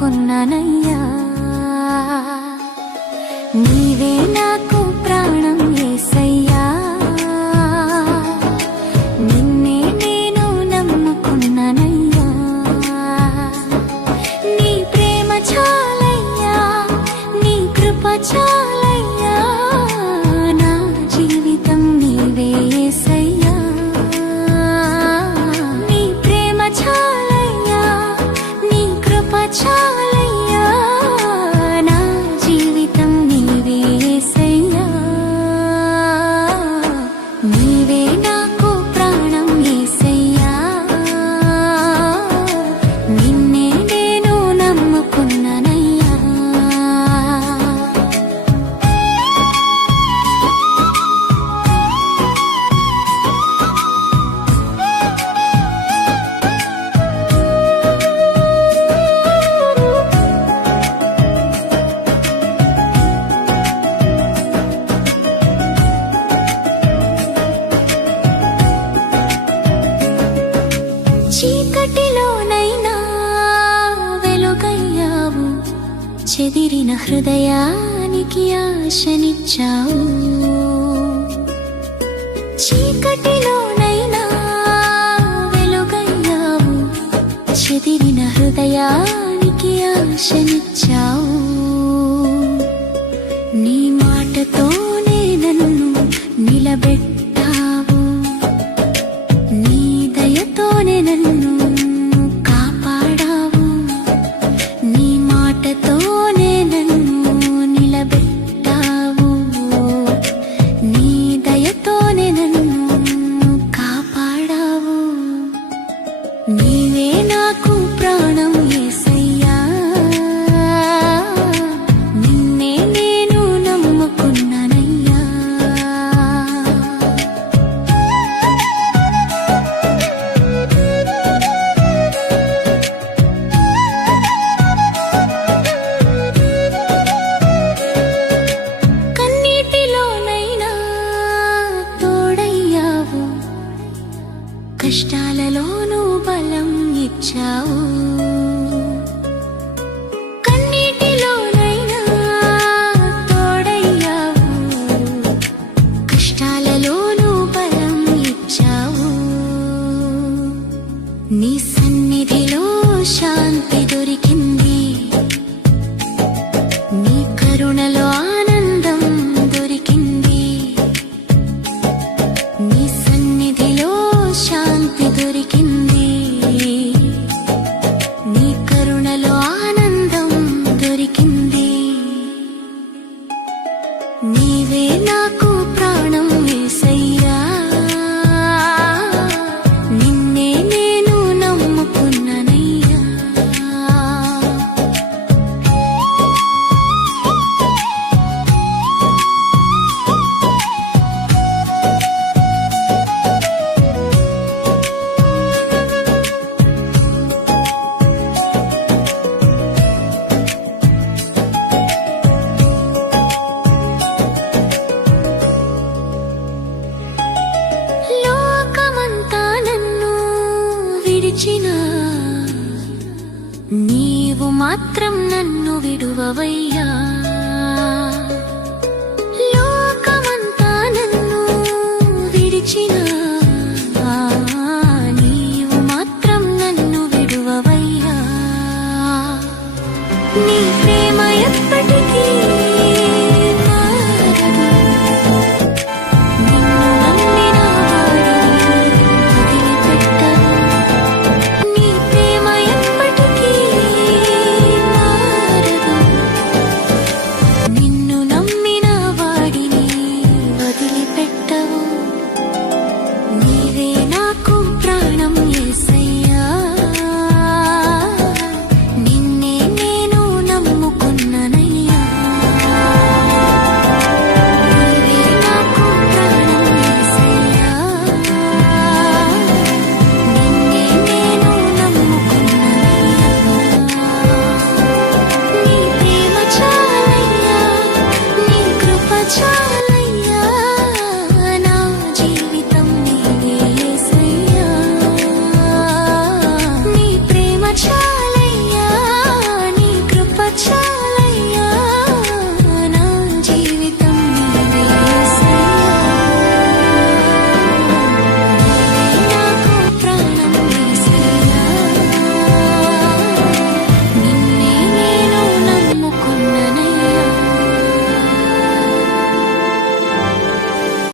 నమ్ముకున్నానయ్యా. నీవే నాకు ప్రాణం యేసయ్యా, నిన్నే నేను నమ్ముకున్నానయ్యా. నీ ప్రేమ చాలయ్యా, నీ కృప చాలయ్యా, నా జీవితం నీవే యేసయ్యా. నీ ప్రేమ చాలయ్యా, నీ కృప చాలయ్యా, నా జీవితం నీవే యేసయ్యా. నీవే నాకు ప్రాణం యేసయ్యా, నిన్నే నేను నమ్ముకున్నానయ్యా. చీకటిలోనైనా వెలుగయ్యావు, చెదిరిన హృదయానికి ఆశనిచ్చావు. చీకటిలోనైనా వెలుగయ్యావు, చెదిరిన హృదయానికి ఆశనిచ్చావు. నీ మాటతోనే నన్ను నిలబెట్టావు, నీ దయతోనే నన్ను కాపాడావు. నీ మాటతోనే నన్ను నిలబెట్టావు, నీ దయతోనే నన్ను కాపాడావు. నీవే నాకు ప్రాణం యేసయ్యా, నిన్నే నేను నమ్ముకున్నానయ్యా. కన్నీటిలోనైనా తోడయ్యావు, కష్టాలలోనూ బలం ఇచ్చావు. కన్నీటిలోనైనా తోడయ్యావు, కష్టాలలోనూ బలం ఇచ్చావు. నీ సన్నిధిలో శాంతి దొరికింది, నీ కరుణలో ఆనందం దొరికింది. నీ సన్నిధిలో శాంతి దొరికింది, నీ కరుణలో ఆనందం దొరికింది. నీవే నాకు ప్రాణం యేసయ్యా, నిన్నే నేను నమ్ముకున్నానయ్యా. లోకమంతా నన్ను విడిచినా, నీవు మాత్రం నన్ను విడువవయ్యా.